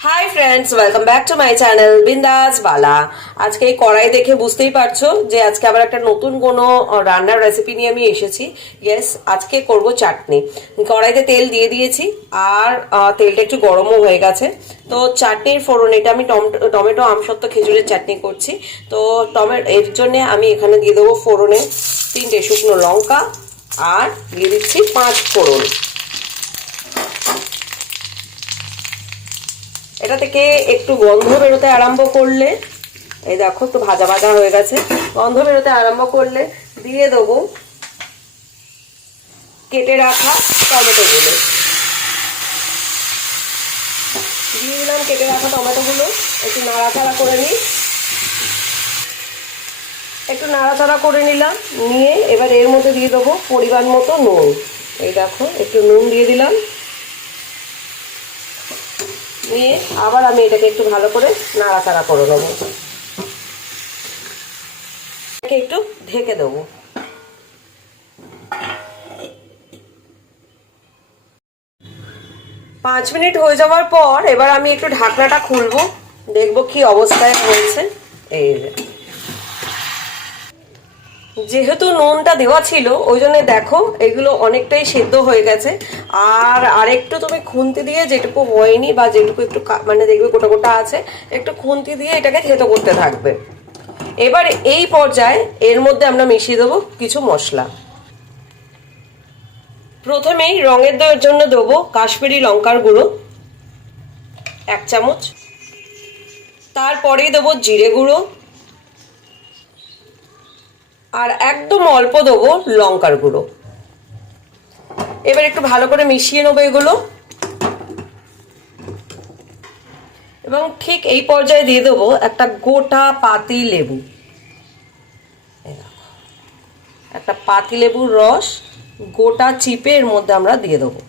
Hi friends, welcome back to my channel বিন্দাস বালা। আজকে এই কড়াই দেখে বুঝতেই পারছো যে আজকে আবার একটা নতুন কোনো রান্নার রেসিপি নিয়ে আমি এসেছি। ইয়েস, আজকে করব চাটনি। কড়াইতে তেল দিয়ে দিয়েছি আর তেলটা একটু গরমও হয়ে গেছে। তো চাটনির ফোড়ন, এটা আমি টমেটো আমসত্ত্ব খেজুরের চাটনি করছি। তো এর জন্য আমি এখানে দিয়ে দেবো ফোড়নে 3টে শুকনো লঙ্কা আর দিয়ে দিচ্ছি 5 ফোড়ন। এটা থেকে একটু গন্ধ বেরোতে আরম্ভ করলে, এই দেখো একটু ভাজা ভাজা হয়ে গেছে, গন্ধ বেরোতে আরম্ভ করলে দিয়ে দেবো কেটে রাখা টমেটোগুলো। দিয়ে দিলাম কেটে রাখা টমেটোগুলো, একটু নাড়াচাড়া করে নিই। একটু নাড়াচাড়া করে নিলাম, নিয়ে এবার এর মধ্যে দিয়ে দেবো পরিমাণ মতো নুন। এই দেখো একটু নুন দিয়ে দিলাম, নিয়ে আবার আমি এটাকে একটু ভালো করে নাড়াচাড়া করে নেবো। একটু ঢেকে দেবো। 5 মিনিট হয়ে যাওয়ার পর এবার আমি একটু ঢাকনাটা খুলবো, দেখবো কি অবস্থায় হয়েছে। এই যেহেতু নুনটা দেওয়া ছিল ওই জন্য দেখো এগুলো অনেকটাই সেদ্ধ হয়ে গেছে। আর আরেকটু তুমি খুন্তি দিয়ে, যেটুকু হয়নি বা যেটুকু একটু মানে দেখবে গোটা গোটা আছে, একটু খুন্তি দিয়ে এটাকে থেতো করতে থাকবে। এবার এই পর্যায়ে এর মধ্যে আমরা মিশিয়ে দেবো কিছু মশলা। প্রথমেই রঙের জন্য দেবো কাশ্মীরি লঙ্কার গুঁড়ো 1 চামচ, তারপরেই দেবো জিরে গুঁড়ো, আর একদম অল্প দেবো লঙ্কার গুঁড়ো। এবার একটু ভালো করে মিশিয়ে নেবো এগুলো, এবং ঠিক এই পর্যায়ে দিয়ে দেবো একটা গোটা পাতি লেবু। একটা পাতি লেবুর রস গোটা চিপে এর মধ্যে আমরা দিয়ে দেবো।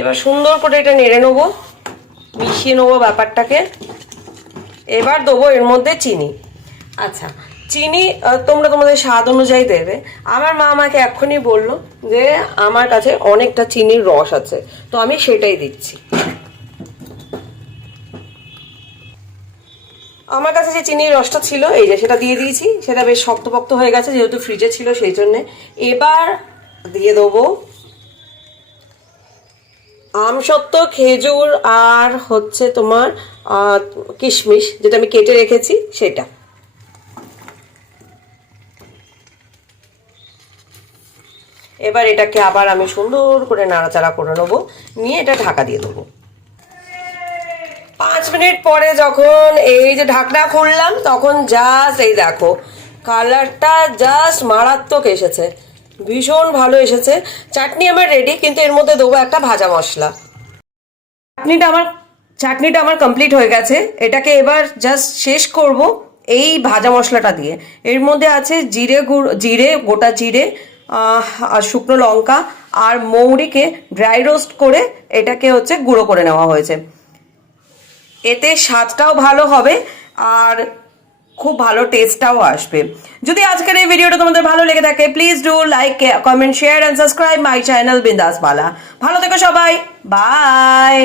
এবার সুন্দর করে এটা নেড়ে নেবো, মিশিয়ে নেবো ব্যাপারটাকে। এবার দেবো এর মধ্যে চিনি। আচ্ছা, চিনি তোমরা তোমাদের স্বাদ অনুযায়ী দেবে। আমার মা আমাকে এক্ষুনি বললো যে আমার কাছে অনেকটা চিনির রস আছে, তো আমি সেটাই দিচ্ছি। আমার কাছে যে চিনির রসটা ছিল, এই যে সেটা দিয়ে দিয়েছি। সেটা বেশ শক্তপোক্ত হয়ে গেছে যেহেতু ফ্রিজে ছিল সেই জন্যে। এবার দিয়ে দেবো আমসত্ত্ব, খেজুর আর হচ্ছে তোমার কিশমিশ, যেটা আমি কেটে রেখেছি সেটা। এবার এটাকে আবার আমি সুন্দর করে নাড়াচাড়া করে নেবো, নিয়ে এটা ঢাকা দিয়ে দেবো। 5 মিনিট পরে যখন এই যে ঢাকনা খুললাম, তখন জাস্ট এই দেখো কালারটা জাস্ট মারাত্মক এসেছে, ভীষণ ভালো এসেছে। চাটনি আমার রেডি, কিন্তু এর মধ্যে দেবো একটা ভাজা মশলা। চাটনিটা আমার কমপ্লিট হয়ে গেছে। এটাকে এবার জাস্ট শেষ করব এই ভাজা মশলাটা দিয়ে। এর মধ্যে আছে জিরে, গোটা জিরে, আর শুকনো লঙ্কা আর মৌরিকে ড্রাই রোস্ট করে এটাকে হচ্ছে গুঁড়ো করে নেওয়া হয়েছে। এতে স্বাদটাও ভালো হবে আর খুব ভালো টেস্টটাও আসবে। যদি আজকের এই ভিডিওটা তোমাদের ভালো লেগে থাকে, please do like, comment, share and subscribe my channel বিন্দাস বালা। ভালো থেকো সবাই, বাই।